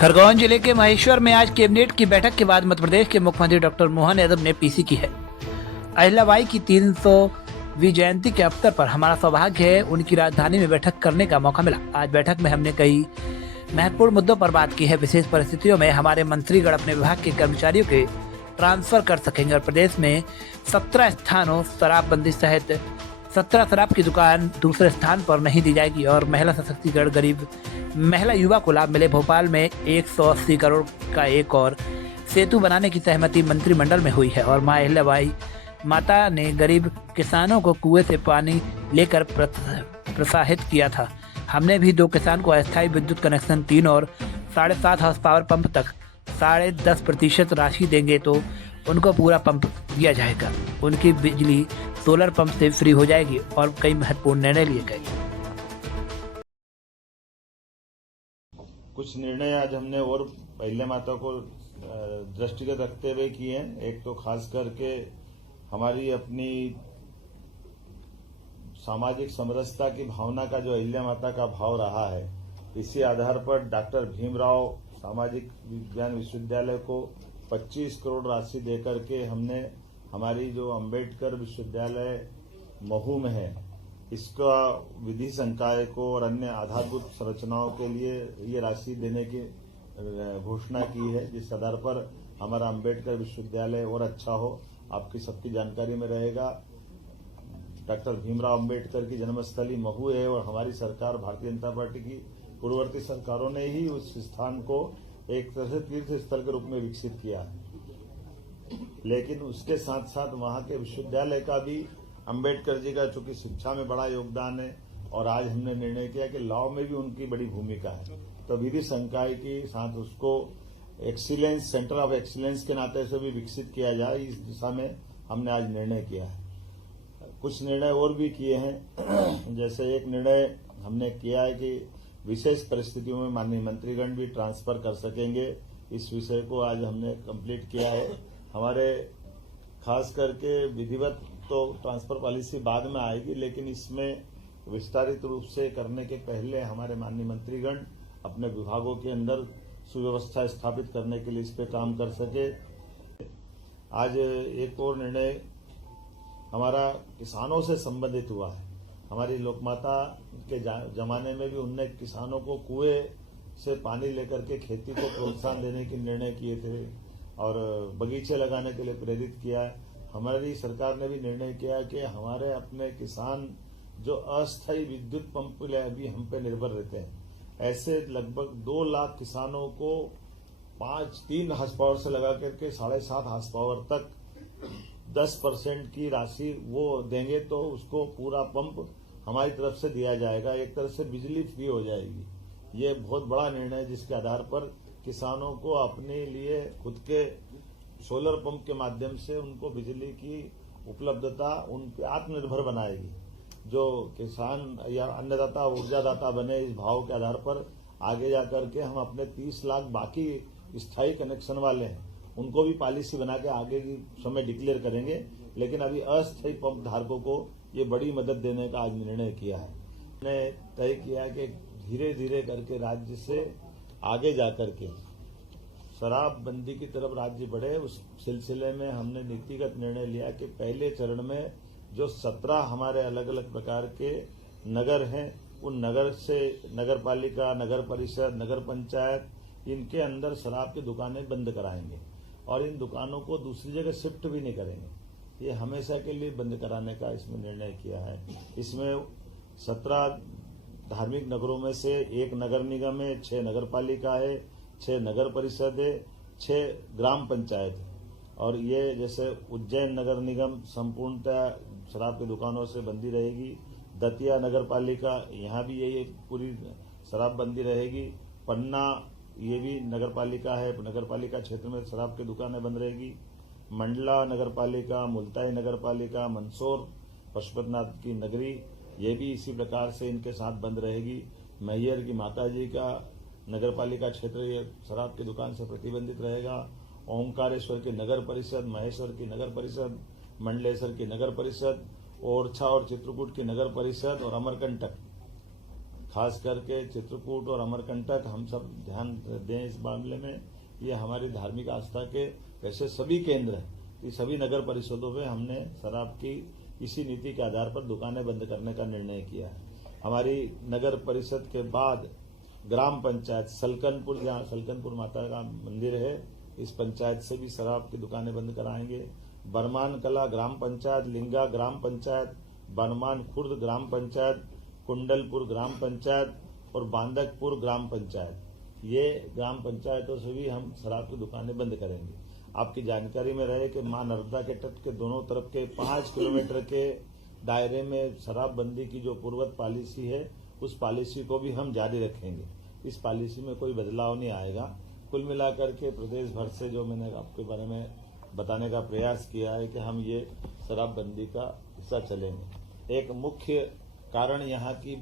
खरगोन जिले के महेश्वर में आज कैबिनेट की बैठक के बाद मध्य प्रदेश के मुख्यमंत्री डॉक्टर मोहन यादव ने पीसी की है। अहिल्याबाई की 300वीं जयंती के अवसर पर हमारा सौभाग्य है उनकी राजधानी में बैठक करने का मौका मिला। आज बैठक में हमने कई महत्वपूर्ण मुद्दों पर बात की है। विशेष परिस्थितियों में हमारे मंत्रीगण अपने विभाग के कर्मचारियों के ट्रांसफर कर सकेंगे और प्रदेश में 17 स्थानों शराबबंदी सहित 17 शराब की दुकान दूसरे स्थान पर नहीं दी जाएगी और महिला सशक्तिकरण, गरीब महिला युवा को लाभ मिले। भोपाल में 180 करोड़ का एक और सेतु बनाने की सहमति मंत्रिमंडल में हुई है और मां अहिल्याबाई माता ने गरीब किसानों को कुएं से पानी लेकर प्रोत्साहित किया था। हमने भी 2 किसान को अस्थायी विद्युत कनेक्शन 3 और 7.5 हॉर्स पावर पंप तक 10.5% राशि देंगे तो उनको पूरा पंप दिया जाएगा। उनकी बिजली सोलर पंप से फ्री हो जाएगी और कई महत्वपूर्ण निर्णय लिए गए। कुछ निर्णय आज हमने और अहिल्या माता को दृष्टिगत रखते हुए किए हैं। एक तो खास करके हमारी अपनी सामाजिक समरसता की भावना का जो अहिल्या माता का भाव रहा है, इसी आधार पर डॉक्टर भीमराव सामाजिक विज्ञान विश्वविद्यालय को 25 करोड़ राशि देकर के हमने हमारी जो अंबेडकर विश्वविद्यालय महू में है, इसका विधि संकाय को और अन्य आधारभूत संरचनाओं के लिए ये राशि देने की घोषणा की है, जिस आधार पर हमारा अंबेडकर विश्वविद्यालय और अच्छा हो। आपकी सबकी जानकारी में रहेगा, डॉक्टर भीमराव अंबेडकर की जन्मस्थली महू है और हमारी सरकार भारतीय जनता पार्टी की पूर्ववर्ती सरकारों ने ही उस स्थान को एक तरह से तीर्थ स्थल के रूप में विकसित किया। लेकिन उसके साथ साथ वहां के विश्वविद्यालय का भी अंबेडकर जी का चूंकि शिक्षा में बड़ा योगदान है और आज हमने निर्णय किया कि लॉ में भी उनकी बड़ी भूमिका है, तो विधि संकाय के साथ उसको एक्सीलेंस, सेंटर ऑफ एक्सीलेंस के नाते से भी विकसित किया जाए, इस दिशा में हमने आज निर्णय किया है। कुछ निर्णय और भी किए हैं, जैसे एक निर्णय हमने किया है कि विशेष परिस्थितियों में माननीय मंत्रीगण भी ट्रांसफर कर सकेंगे। इस विषय को आज हमने कंप्लीट किया है। हमारे खास करके विधिवत तो ट्रांसफर पॉलिसी बाद में आएगी, लेकिन इसमें विस्तारित रूप से करने के पहले हमारे माननीय मंत्रीगण अपने विभागों के अंदर सुव्यवस्था स्थापित करने के लिए इस पे काम कर सके। आज एक और निर्णय हमारा किसानों से संबंधित हुआ है। हमारी लोकमाता के जमाने में भी उनने किसानों को कुएं से पानी लेकर के खेती को प्रोत्साहन देने के निर्णय किए थे और बगीचे लगाने के लिए प्रेरित किया है। हमारी सरकार ने भी निर्णय किया कि हमारे अपने किसान जो अस्थायी विद्युत पंप के लिए अभी हम पे निर्भर रहते हैं, ऐसे लगभग 2 लाख किसानों को 3 हॉर्स पावर से लगा करके 7.5 हॉर्स पावर तक 10% की राशि वो देंगे तो उसको पूरा पंप हमारी तरफ से दिया जाएगा। एक तरह से बिजली फ्री हो जाएगी। ये बहुत बड़ा निर्णय है, जिसके आधार पर किसानों को अपने लिए खुद के सोलर पंप के माध्यम से उनको बिजली की उपलब्धता उन पे आत्मनिर्भर बनाएगी। जो किसान या अन्नदाता ऊर्जादाता बने, इस भाव के आधार पर आगे जाकर के हम अपने 30 लाख बाकी स्थायी कनेक्शन वाले हैं उनको भी पॉलिसी बना के आगे की समय डिक्लेयर करेंगे। लेकिन अभी अस्थायी पंप धारकों को ये बड़ी मदद देने का आज निर्णय किया है। हमने तय किया कि धीरे धीरे करके राज्य से आगे जाकर के शराबबंदी की तरफ राज्य बढ़े। उस सिलसिले में हमने नीतिगत निर्णय लिया कि पहले चरण में जो 17 हमारे अलग अलग प्रकार के नगर हैं, उन नगर से नगर पालिका, नगर परिषद, नगर पंचायत, इनके अंदर शराब की दुकानें बंद कराएंगे और इन दुकानों को दूसरी जगह शिफ्ट भी नहीं करेंगे। ये हमेशा के लिए बंद कराने का इसमें निर्णय किया है। इसमें 17 धार्मिक नगरों में से 1 नगर निगम है, 6 नगर पालिका है, 6 नगर परिषद है, 6 ग्राम पंचायत है। और ये जैसे उज्जैन नगर निगम संपूर्णतः शराब की दुकानों से बंदी रहेगी। दतिया नगर पालिका, यहाँ भी ये पूरी शराब बंदी रहेगी। पन्ना, ये भी नगर पालिका है, नगर पालिका क्षेत्र में शराब की दुकानें बंद रहेगी। मंडला नगर पालिका, मुल्ताई नगर पालिका, मंदसौर पशुपतिनाथ की नगरी, ये भी इसी प्रकार से इनके साथ बंद रहेगी। मैहर की माताजी का नगर पालिका क्षेत्र ये शराब की दुकान से प्रतिबंधित रहेगा। ओंकारेश्वर की नगर परिषद, महेश्वर की नगर परिषद, मंडलेश्वर की नगर परिषद, ओरछा और चित्रकूट की नगर परिषद और अमरकंटक खास करके चित्रकूट और अमरकंटक हम सब ध्यान दें इस मामले में। ये हमारी धार्मिक आस्था के वैसे सभी केंद्र हैं कि सभी नगर परिषदों में हमने शराब की इसी नीति के आधार पर दुकानें बंद करने का निर्णय किया है। हमारी नगर परिषद के बाद ग्राम पंचायत सलकनपुर, जहाँ सलकनपुर माता का मंदिर है, इस पंचायत से भी शराब की दुकानें बंद कराएंगे। बरमान कला ग्राम पंचायत, लिंगा ग्राम पंचायत, बरमान खुर्द ग्राम पंचायत, कुंडलपुर ग्राम पंचायत और बांदकपुर ग्राम पंचायत, ये ग्राम पंचायतों से भी हम शराब की दुकानें बंद करेंगे। आपकी जानकारी में रहे कि मां नर्मदा के तट के दोनों तरफ के 5 किलोमीटर के दायरे में शराबबंदी की जो पूर्वत पॉलिसी है, उस पॉलिसी को भी हम जारी रखेंगे। इस पॉलिसी में कोई बदलाव नहीं आएगा। कुल मिलाकर के प्रदेश भर से जो मैंने आपके बारे में बताने का प्रयास किया है कि हम ये शराबबंदी का हिस्सा चलेंगे। एक मुख्य कारण यहाँ की